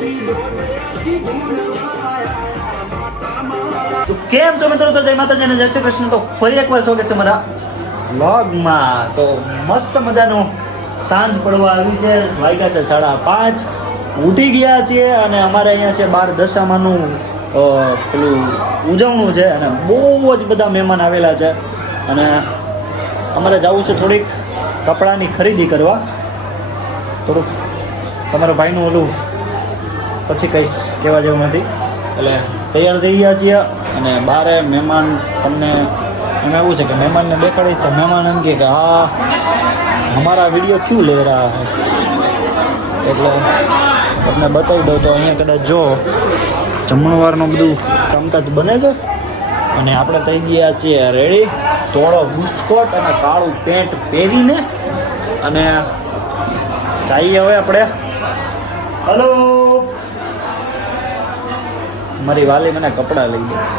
તો કેમ છો મિત્રો? તો જય માતાજી અને જય શ્રી કૃષ્ણ. તો ફરી એકવાર સ્વાગત છે મારા વ્લોગમાં. તો મસ્ત મજાનું સાંજ પડવા આવી છે, વાગ્યા છે 5:30. ઉઠી ગયા છીએ અને અમારે અહીંયા છે બાર દશામાનું પેલું ઉજવણું છે અને બહુ જ બધા મહેમાન આવેલા છે અને અમારે જવું છે થોડીક કપડાની ખરીદી કરવા. થોડુંક તમારા ભાઈનું ઓલું પછી કહીશ, કહેવા જેવું નથી. એટલે તૈયાર થઈ ગયા છીએ અને બારે મહેમાન, તમને એમ એવું છે કે મહેમાનને દેખાડી તો મહેમાન એમ કે હા હમારા વિડીયો ક્યું લે રહા હે. એટલે તમને બતાવી દઉં તો અહીંયા કદાચ જો જમણવારનું બધું કામકાજ બને છે અને આપણે થઈ ગયા છીએ રેડી. ધોળો બુસ્કોટ અને કાળું પેન્ટ પહેરીને અને જઈએ હવે આપણે. હલો, મારી વાલી મને કપડાં લઈ દે છે.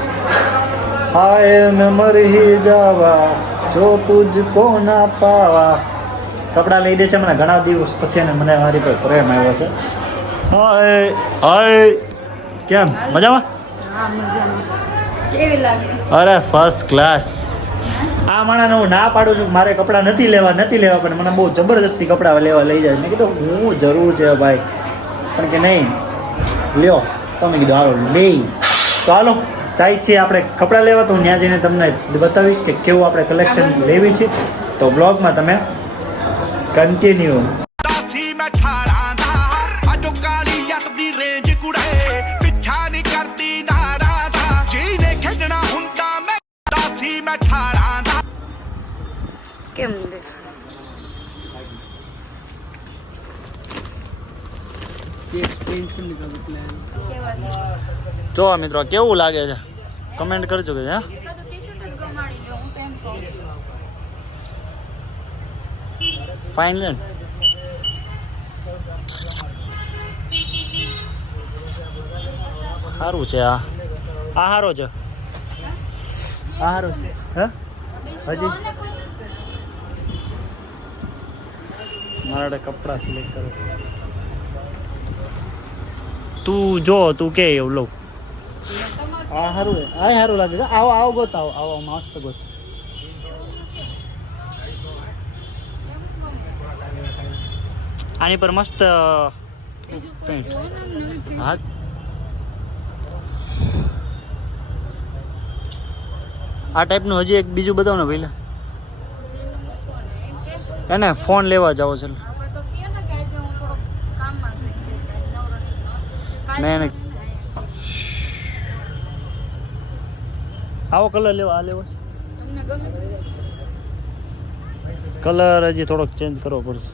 હાય મેં મરી જાવા જો તુજકો ના પાવા. કપડાં લઈ દે છે મને ઘણા દિવસ પછી અને મને મારી પર પ્રેમ આવ્યો છે. હાય હાય, કેમ મજામાં? હા, મજામાં. કેવી લાગે? અરે ફર્સ્ટ ક્લાસ. આ માણસને હું ના પાડું છું મારે કપડાં નથી લેવા પણ મને બહુ જબરદસ્તી કપડાં લેવા લઈ જાય. મેં કીધું હું જરૂર છે ભાઈ, પણ કે નહીં લ્યો. તો મેં કીધું હાલો લઈ. તો હાલો જાય છીએ આપણે કપડાં લેવા. તો હું ત્યાં જઈને તમને બતાવીશ કે કેવું આપણે કલેક્શન લેવી છે. તો બ્લોગમાં તમે કન્ટિન્યુ. કેમ જો મિત્રો કેવું લાગે છે કમેન્ટ કરજો કે હા. ફાઇન લેન્ડ સારું છે. આ સારો છે, આ સારો છે. હે હજી મારે કપડા સિલેક્ટ કરો. તું જો તું કે એવું લો. આ સારું છે, આ સારું લાગે છે. આવો આવો ગોત, આવો આવો મસ્ત ગોત. આની પર મસ્ત પેન્ટ. હા આ ટાઈપનું હજી એક બીજું બતાવો ને પહેલા. એને ફોન લેવા જાવ છે. નહીં આવો કલર લેવા. આ લેવો કલર હજી થોડોક ચેન્જ કરવો પડશે.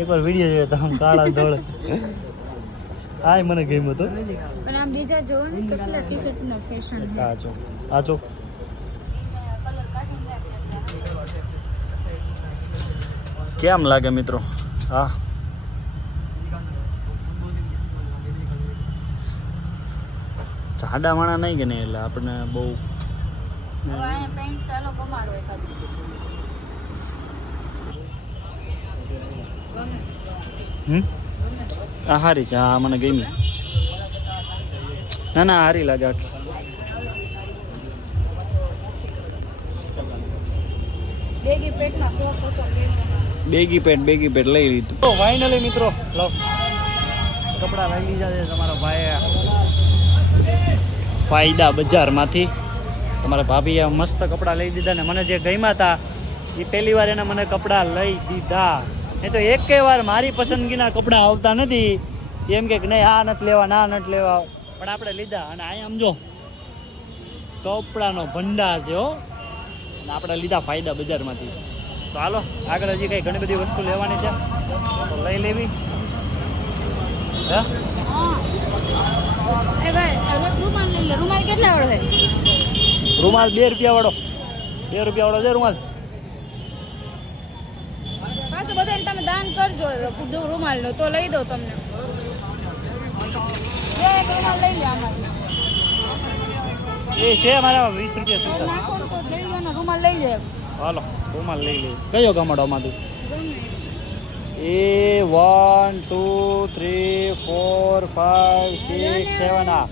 એકવાર વિડીયો જોયો તો આમ કાળા ધોળ. હા મને ગમ્યું હતું. પણ આમ બીજા જોવો ને કેટલા ટી-શર્ટ નો ફેશન છે. આ જો કેમ લાગે મિત્રો? હા જાડા માણા નહીં કે નહીં એટલે આપણે બહુ આ હારી છે. હા મને ગમી. ના ના હારી લાગે આખી. બેગી પેન્ટ લઈ લીધું. તો ફાઇનલી મિત્રો લો કપડા લઈ લીધા છે તમારા ભાઈએ ફાયદા બજારમાંથી. તમારા ભાભીએ મસ્ત કપડાં લઈ દીધા ને મને જે ગમ્યા હતા એ પહેલી વાર એને મને કપડાં લઈ દીધા. એ તો એકેય વાર મારી પસંદગીના કપડાં આવતા નથી. એમ કે નહીં આ નથી લેવા, ના નથી લેવા, પણ આપણે લીધા. અને અહીંયા સમજો કપડાનો ભંડાર છે હો. અને આપણે લીધા ફાયદા બજારમાંથી. તો હાલો આગળ હજી કંઈ ઘણી બધી વસ્તુ લેવાની છે તો લઈ લેવી. રૂમાલ કેટલા વાળો છે? રૂમાલ 2 રૂપિયા વાળો. 2 રૂપિયા વાળો છે રૂમાલ. પાછું બધાને તમે દાન કરજો રૂમાલ નો તો લઈ દઉં તમને. રૂમાલ લઈ લે આમાંથી. એ છે મારા 20 રૂપિયા છૂટા. નાખો તો લઈ લો ને રૂમાલ લઈ લે. હાલો રૂમાલ લઈ લઈએ. કયો ગામડામાંથી? ગમે એ 1 2 3 4 5 6 7 આ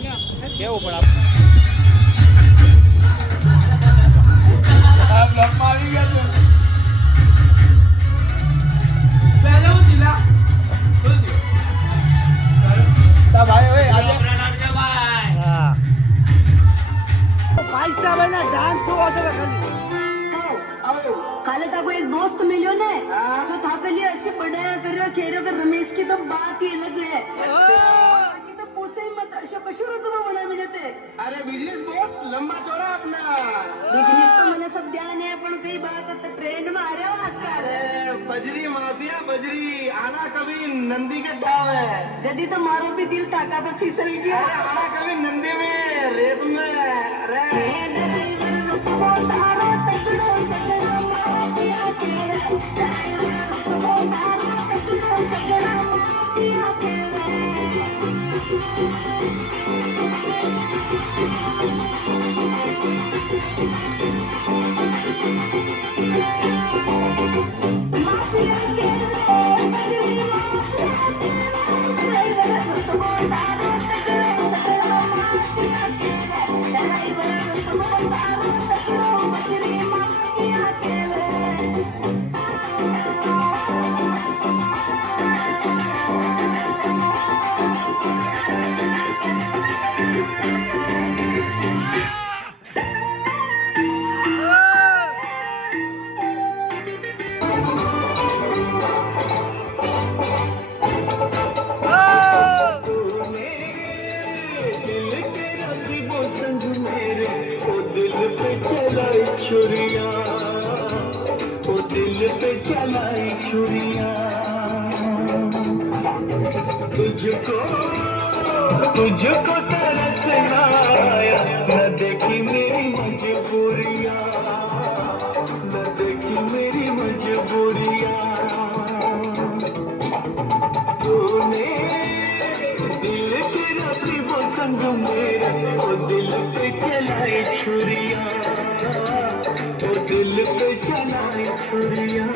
લ્યો. કેવું પણ खाली था कोई एक दोस्त मिलियो ने जो था के लिए ऐसे बढ़िया कर रहा खेरो कर रमेश की तो बात ही अलग है बाकी तो पूछे ही मत अशो कशुर तुम बना मिले थे अरे बिजनेस बहुत लंबा चौड़ा अपना बिजनेस तो मैंने सब ध्यान है पण कई बात है तो ट्रेंड में आ रहा है आजकल अरे बजरी माफिया बजरी आना कभी नंदी के ढाव है जदी तो मारो भी दिल था का पे फिसल गया अरे आना कभी नंदी में रेत में अरे छुरिया ओ दिल पे चलाई छुरिया तुझको तुझको तरस आया न देखी मेरी मजबूरियां न देखी मेरी मजबूरियां तूने दिल के रखी वो संग मेरे ओ दिल पे चलाई छुरिया ओ दिल पे चलाई छुरिया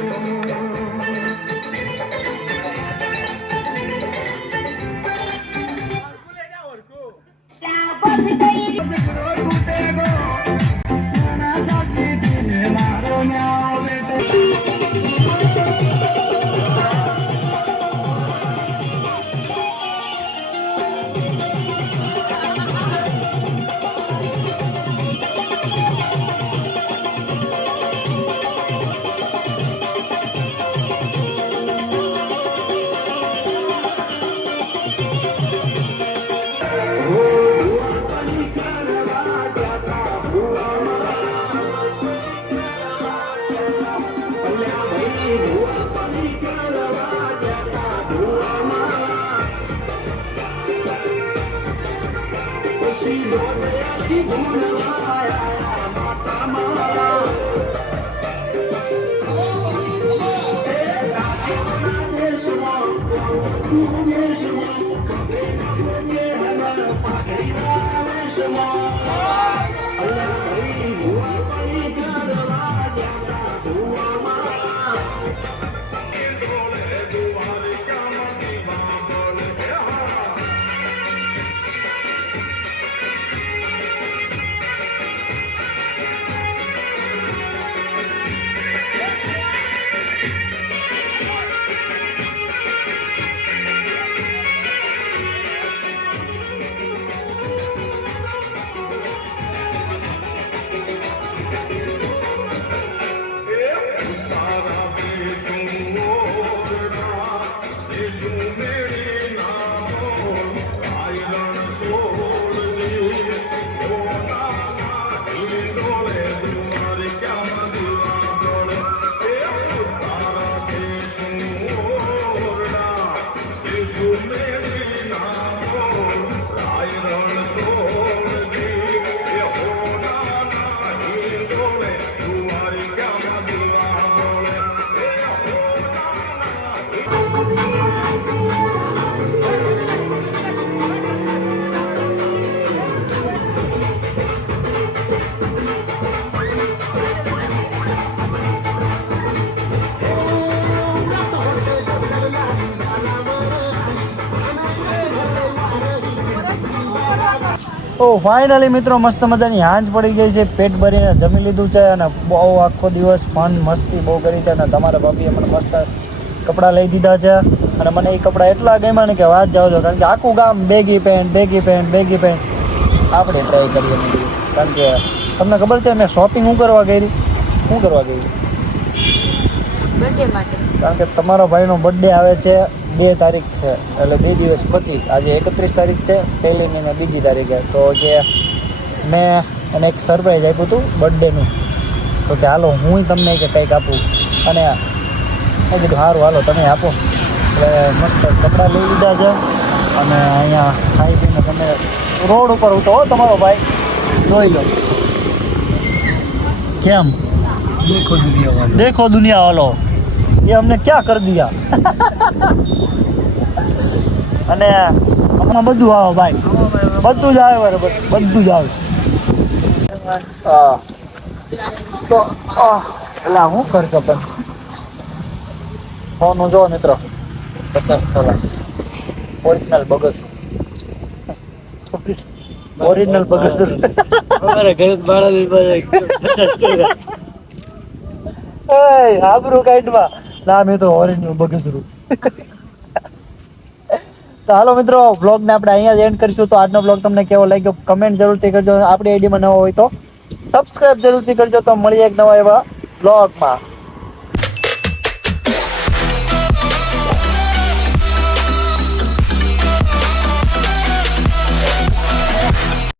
તો ફાઇનલી મિત્રો મસ્ત મજાની હાંજ પડી ગઈ છે, પેટ ભરીને જમી લીધું છે અને બહુ આખો દિવસ ફન મસ્તી બહુ કરી છે અને તમારા ભાભીએ પણ મસ્ત કપડાં લઈ દીધા છે અને મને એ કપડાં એટલા ગમ્યા ને કે વાત જાઓ છો, કારણ કે આખું ગામ બેગી પેન્ટ આપણે ટ્રાય કરીએ નથી, કારણ કે તમને ખબર છે મેં શોપિંગ શું કરવા ગઈ બર્થડે માટે. કારણ કે તમારા ભાઈનો બર્થડે આવે છે 2 તારીખ છે, એટલે 2 દિવસ પછી. આજે 31 તારીખ છે, 1 મહિના 2 તારીખે. તો કે મેં એને એક સરપ્રાઈઝ આપ્યું હતું બર્થડેનું, તો કે હાલો હું તમને કે કંઈક આપું, અને મેં કીધું સારું હાલો તમે આપો. એટલે મસ્ત કપડાં લઈ લીધા છે અને અહીંયા ખાઈ પીને તમે રોડ ઉપર ઉતો હો તમારો ભાઈ, જોઈ લો કેમ દેખો દુનિયા વાલો, ये हमने क्या कर दिया અને આમાં બધું આવે ભાઈ, બધું જ આવે બરાબર, બધું જ આવે. તો એટલે હું કર કપન ફોન જો મિત્રો 50 થોડા ઓરિજિનલ બગસરું અમારા ઘરે બાળા આબરૂ કાઢવા ના, મેં તો ઓરિજિનલ બગસરું. તો હાલો મિત્રો, વ્લોગને આપણે અહીંયા જ એન્ડ કરીશું. તો આજનો વ્લોગ તમને કેવો લાગ્યો કમેન્ટ જરૂરથી કરજો. આપણી આઈડીમાં નવો હોય તો સબસ્ક્રાઇબ જરૂરથી કરજો. તો મળીએ એક નવા એવા વ્લોગમાં.